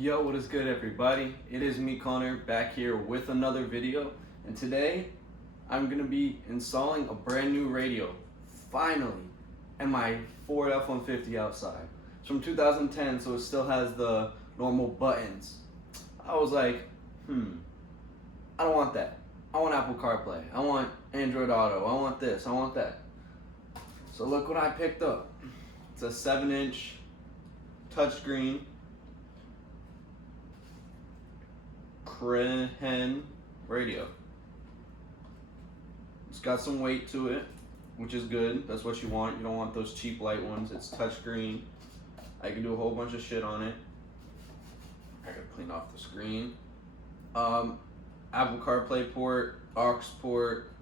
Yo, what is good, everybody? It is me, Connor, back here with another video, and today I'm gonna be installing a brand new radio, finally, and my Ford F-150 outside. It's from 2010, so it still has the normal buttons. I was like, I don't want that. I want Apple CarPlay. I want Android Auto. I want this. I want that. So look what I picked up. It's a 7-inch touchscreen Crehen radio. It's got some weight to it, which is good. That's what you want. You don't want those cheap light ones. It's touchscreen. I can do a whole bunch of shit on it. I gotta clean off the screen. Apple CarPlay port, aux port,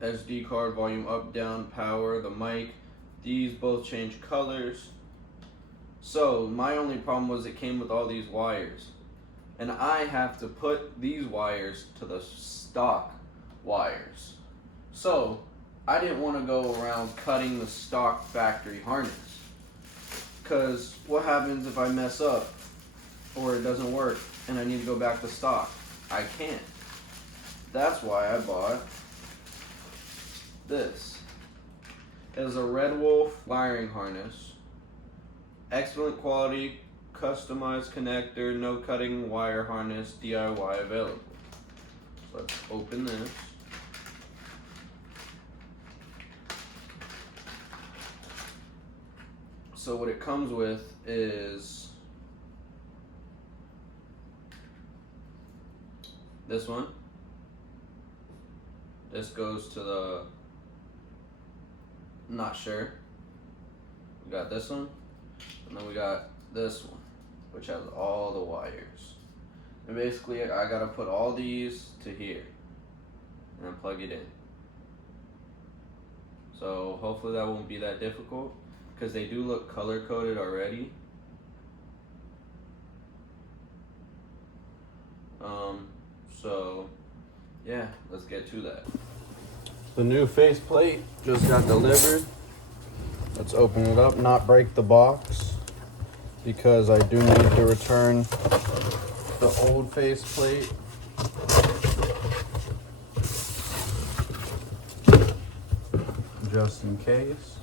SD card, volume up, down, power, the mic. These both change colors. So my only problem was it came with all these wires, and I have to put these wires to the stock wires. So I didn't want to go around cutting the stock factory harness, because what happens if I mess up or it doesn't work and I need to go back to stock? I can't. That's why I bought this. It is a Red Wolf wiring harness. Excellent quality, customized connector, no cutting wire harness, DIY available. So let's open this. So what it comes with is this one. This goes to the, not sure. We got this one, and then we got this one, which has all the wires. And basically I gotta put all these to here and then plug it in. So hopefully that won't be that difficult, because they do look color coded already. So yeah, let's get to that. The new faceplate just got delivered. Let's open it up, not break the box, because I do need to return the old faceplate. Just in case.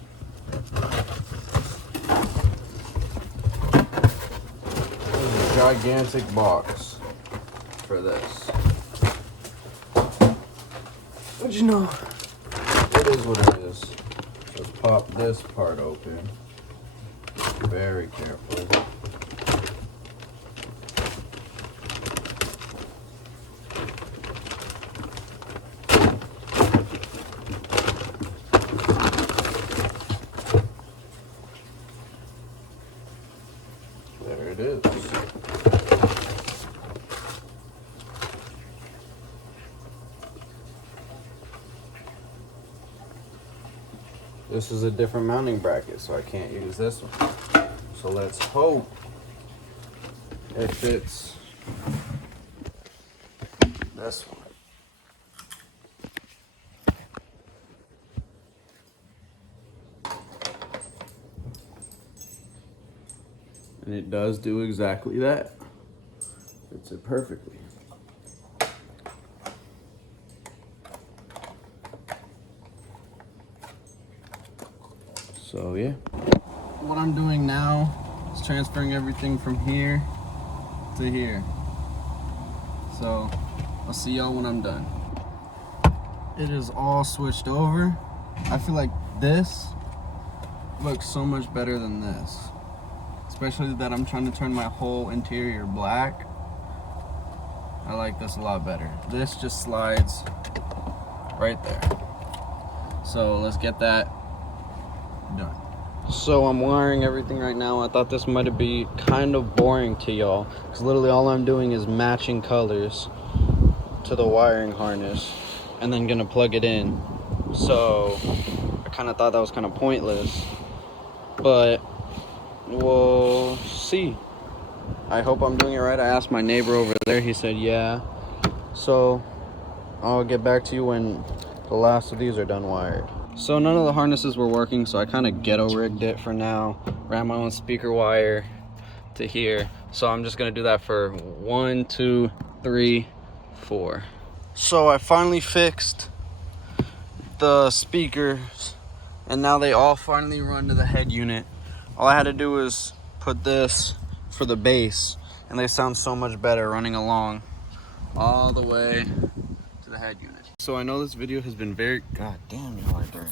There's a gigantic box for this. But you know, it is what it is. Let's pop this part open very carefully. There it is. This is a different mounting bracket, so I can't use this one. So let's hope it fits this one. And it does do exactly that. Fits it perfectly. So yeah, what I'm doing now is transferring everything from here to here. So I'll see y'all when I'm done. It is all switched over. I feel like this looks so much better than this, especially that I'm trying to turn my whole interior black. I like this a lot better. This just slides right there. So let's get that done. So I'm wiring everything right now. I thought this might be kind of boring to y'all, because literally all I'm doing is matching colors to the wiring harness and then gonna plug it in. So I kind of thought that was kind of pointless, but we'll see. I hope I'm doing it right. I asked my neighbor over there, he said yeah. So I'll get back to you when the last of these are done wired. So none of the harnesses were working, so I kind of ghetto rigged it for now. Ran my own speaker wire to here. So I'm just gonna do that for 1, 2, 3, 4. So I finally fixed the speakers, and now they all finally run to the head unit. All I had to do was put this for the bass, and they sound so much better running along all the way to the head unit. So I know this video has been very, god damn, y'all are dirty.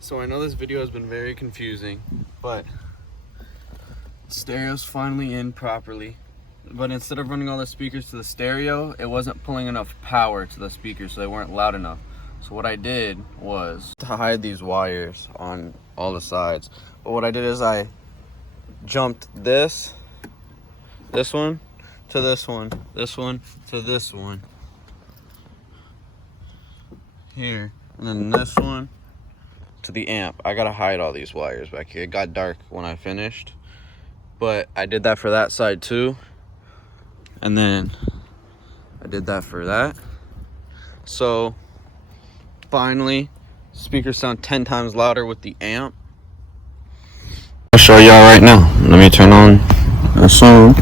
So I know this video has been very confusing, but stereo's finally in properly. But instead of running all the speakers to the stereo, it wasn't pulling enough power to the speakers, so they weren't loud enough. So what I did was to hide these wires on all the sides. But what I did is I jumped this one to this one to this one here, and then this one to the amp. I gotta hide all these wires back here. It got dark when I finished, but I did that for that side too, and then I did that for that. So finally speakers sound 10 times louder with the amp. I'll show y'all right now. Let me turn on a song.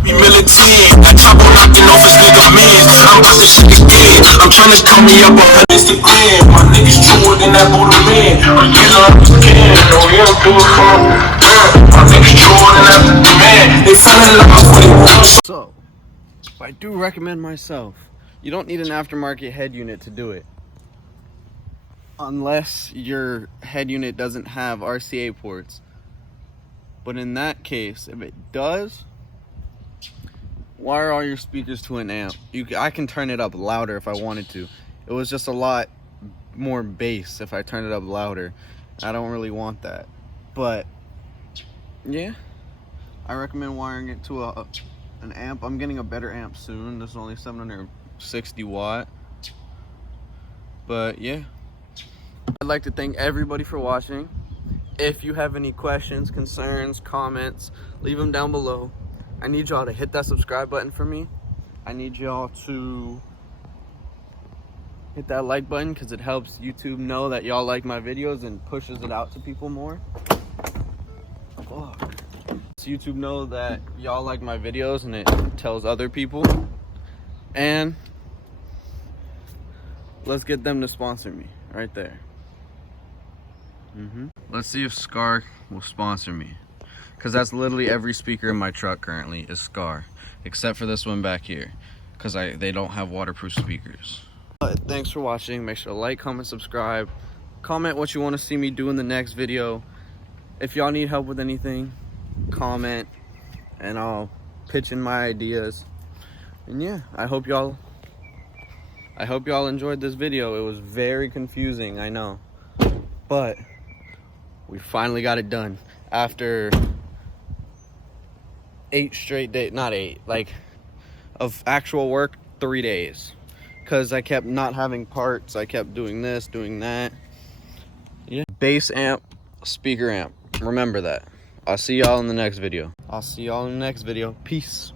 Humility, I top on knocking off his nigga man. I'm about to shit again. I'm trying to call me up on Instagram. My niggas truer than that Buddha man. I'm getting up again. No, we don't do it for my niggas truer than that man. They fell in love with it. So, I do recommend myself. You don't need an aftermarket head unit to do it. Unless your head unit doesn't have RCA ports. But in that case, if it does, wire all your speakers to an amp. I can turn it up louder if I wanted to. It was just a lot more bass if I turn it up louder. I don't really want that. But yeah, I recommend wiring it to an amp. I'm getting a better amp soon. This is only 760 watt. But yeah, I'd like to thank everybody for watching. If you have any questions, concerns, comments, leave them down below. I need y'all to hit that subscribe button for me. I need y'all to hit that like button because it helps YouTube know that y'all like my videos and pushes it out to people more. Fuck. So YouTube know that y'all like my videos and it tells other people. And let's get them to sponsor me right there. Let's see if Scar will sponsor me. Because that's literally every speaker in my truck currently is Scar, except for this one back here, because they don't have waterproof speakers. But thanks for watching. Make sure to like, comment, subscribe. Comment what you want to see me do in the next video. If y'all need help with anything, comment, and I'll pitch in my ideas. And yeah, I hope y'all enjoyed this video. It was very confusing, I know, but we finally got it done after 8 straight days, not 8, like of actual work, 3 days, because I kept not having parts. I kept doing this, doing that. Yeah, bass amp, speaker amp, remember that. I'll see y'all in the next video. Peace.